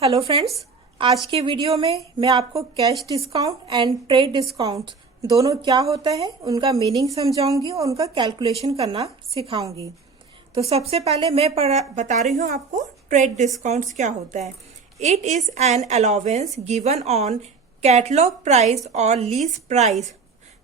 Hello friends, आज के video में मैं आपको cash discount and trade discount दोनों क्या होता है उनका मीनिंग समझाऊंगी और उनका कैलकुलेशन करना सिखाऊंगी। तो सबसे पहले मैं बता रही हूँ आपको ट्रेड डिस्काउंट्स क्या होता है। It is an allowance given on catalogue price और list price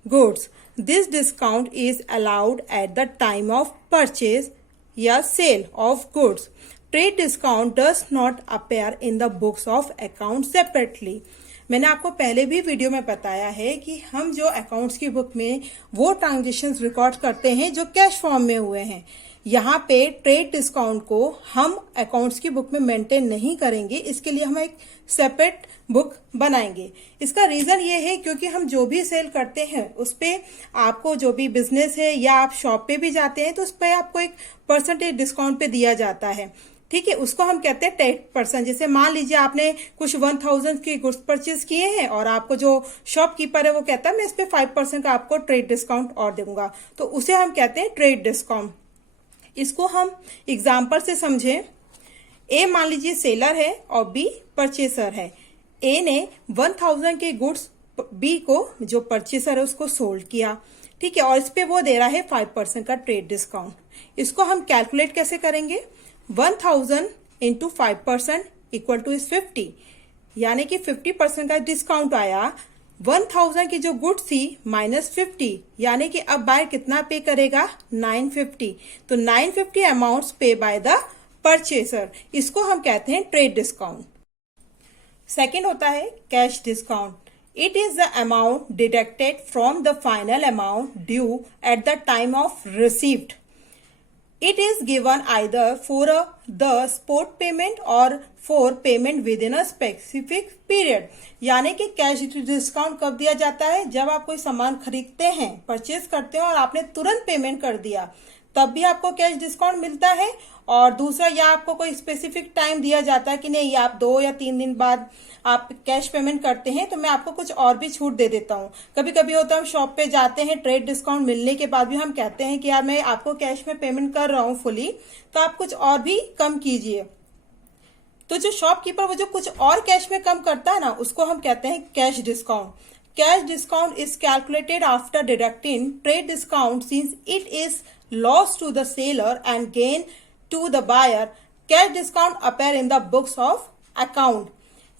goods. This discount is allowed at the time of purchase या sale of goods. Trade discount does not appear in the books of account separately. मैंने आपको पहले भी video में बताया है कि हम जो अकाउंट्स की बुक में वो ट्रांजेक्शन्स रिकॉर्ड करते हैं जो कैश फॉर्म में हुए हैं। यहाँ पे ट्रेड डिस्काउंट को हम अकाउंट्स की बुक में मेंटेन नहीं करेंगे, इसके लिए हम एक सेपरेट बुक बनाएंगे। इसका रीजन ये है क्योंकि हम जो भी सेल करते हैं उस पे आपको जो भी बिजनेस है या आप शॉप पे भी जाते हैं तो उस पर आपको एक परसेंटेज डिस्काउंट पे दिया जाता है। ठीक है, उसको हम कहते हैं 10%। जैसे मान लीजिए आपने कुछ 1000 की गुड्स परचेज किए हैं और आपको जो शॉपकीपर है वो कहता है मैं इस पे 5% का आपको ट्रेड डिस्काउंट और दूंगा, तो उसे हम कहते हैं ट्रेड डिस्काउंट। इसको हम एग्जाम्पल से समझें। ए मान लीजिए सेलर है और बी परचेसर है। ए ने 1000 के गुड्स बी को जो परचेसर है उसको सोल्ड किया, ठीक है, और इस पे वो दे रहा है 5% का ट्रेड डिस्काउंट। इसको हम कैलकुलेट कैसे करेंगे। 1000 इंटू 5% इक्वल टू इज 50, यानी कि 50% का डिस्काउंट आया। 1000 की जो गुड्स थी माइनस 50, यानी कि अब बायर कितना पे करेगा 950। तो 950 अमाउंट्स पे बाय द परचेसर, इसको हम कहते हैं ट्रेड डिस्काउंट। सेकेंड होता है cash discount. It is the amount deducted from the final amount due eight the time of received. It is given either for the spot payment or for payment within a specific period। यानी कि cash discount कब दिया जाता है, जब आप कोई सामान खरीदते हैं, परचेज करते हैं और आपने तुरंत पेमेंट कर दिया तब भी आपको कैश डिस्काउंट मिलता है। और दूसरा, या आपको कोई स्पेसिफिक टाइम दिया जाता है कि नहीं आप 2 या 3 दिन बाद आप कैश पेमेंट करते हैं तो मैं आपको कुछ और भी छूट दे देता हूँ। कभी कभी होता है हम शॉप पे जाते हैं, ट्रेड डिस्काउंट मिलने के बाद भी हम कहते हैं कि यार मैं आपको कैश में पेमेंट कर रहा हूँ फुली, तो आप कुछ और भी कम कीजिए। तो जो शॉपकीपर वो जो कुछ और कैश में कम करता है ना, उसको हम कहते हैं cash discount. Cash discount is calculated after deducting trade discount since it is loss to the seller and gain to the buyer. Cash discount appear in the books of account.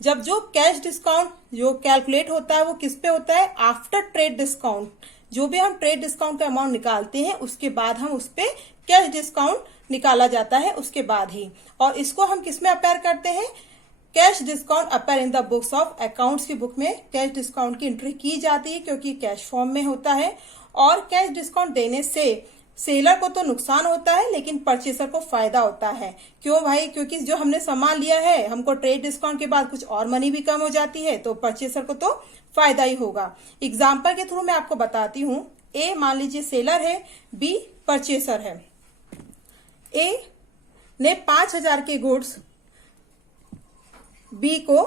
जब जो कैश डिस्काउंट जो calculate होता है वो किस पे होता है, आफ्टर ट्रेड डिस्काउंट। जो भी हम ट्रेड डिस्काउंट का अमाउंट निकालते हैं उसके बाद हम उस पे कैश डिस्काउंट निकाला जाता है उसके बाद ही। और इसको हम किस में अपेयर करते हैं, cash discount appear in the books of accounts की बुक में कैश डिस्काउंट की एंट्री की जाती है क्योंकि कैश फॉर्म में होता है। और कैश डिस्काउंट देने से सेलर को तो नुकसान होता है लेकिन परचेसर को फायदा होता है। क्यों भाई, क्योंकि जो हमने सामान लिया है हमको ट्रेड डिस्काउंट के बाद कुछ और मनी भी कम हो जाती है तो परचेसर को तो फायदा ही होगा। एग्जाम्पल के थ्रू मैं आपको बताती हूँ। ए मान लीजिए सेलर है, बी परचेसर है। ए ने 5000 के गुड्स बी को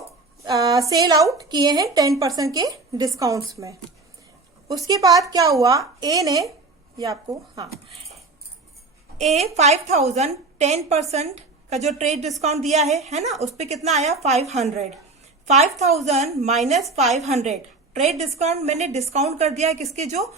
सेल आउट किए हैं 10% के डिस्काउंट्स में। उसके बाद क्या हुआ, ए ने ये आपको ए 5000 10% का जो ट्रेड डिस्काउंट दिया है ना, उस पे कितना आया 500। 5000 माइनस 500 ट्रेड डिस्काउंट मैंने डिस्काउंट कर दिया किसके, जो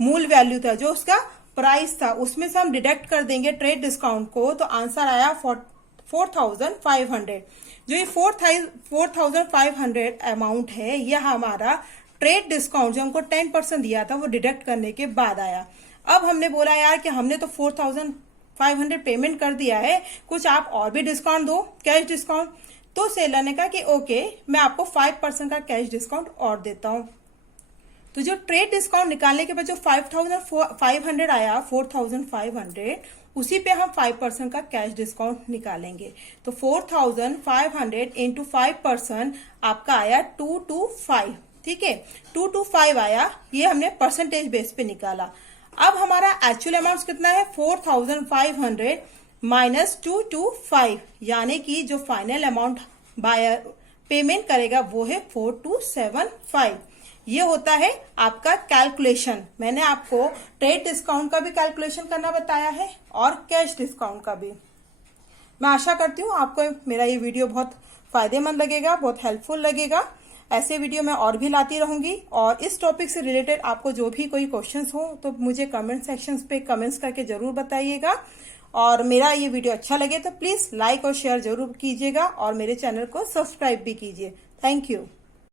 मूल वैल्यू था, जो उसका प्राइस था, उसमें से हम डिडक्ट कर देंगे ट्रेड डिस्काउंट को, तो आंसर आया 4500। जो ये 4500 अमाउंट है यह हमारा ट्रेड डिस्काउंट जो हमको 10% दिया था वो डिडक्ट करने के बाद आया। अब हमने बोला यार कि हमने तो 4500 पेमेंट कर दिया है, कुछ आप और भी डिस्काउंट दो, कैश डिस्काउंट। तो सेलर ने कहा कि ओके मैं आपको 5% का कैश डिस्काउंट और देता हूं। तो जो ट्रेड डिस्काउंट निकालने के बाद जो 5500 आया 4500, उसी पे हम 5% का कैश डिस्काउंट निकालेंगे। तो 4500 इंटू 5% आपका आया 225। ठीक है, 225 आया, ये हमने परसेंटेज बेस पे निकाला। अब हमारा एक्चुअल अमाउंट कितना है 4500 माइनस 225, यानी कि जो फाइनल अमाउंट बायर पेमेंट करेगा वो है 4275। ये होता है आपका कैलकुलेशन। मैंने आपको ट्रेड डिस्काउंट का भी कैलकुलेशन करना बताया है और कैश डिस्काउंट का भी। मैं आशा करती हूँ आपको मेरा ये वीडियो बहुत फायदेमंद लगेगा, बहुत हेल्पफुल लगेगा। ऐसे वीडियो मैं और भी लाती रहूंगी। और इस टॉपिक से रिलेटेड आपको जो भी कोई क्वेश्चंस हो तो मुझे कमेंट सेक्शंस पे कमेंट्स करके जरूर बताइएगा। और मेरा ये वीडियो अच्छा लगे तो प्लीज लाइक और शेयर जरूर कीजिएगा और मेरे चैनल को सब्सक्राइब भी कीजिए। Thank you.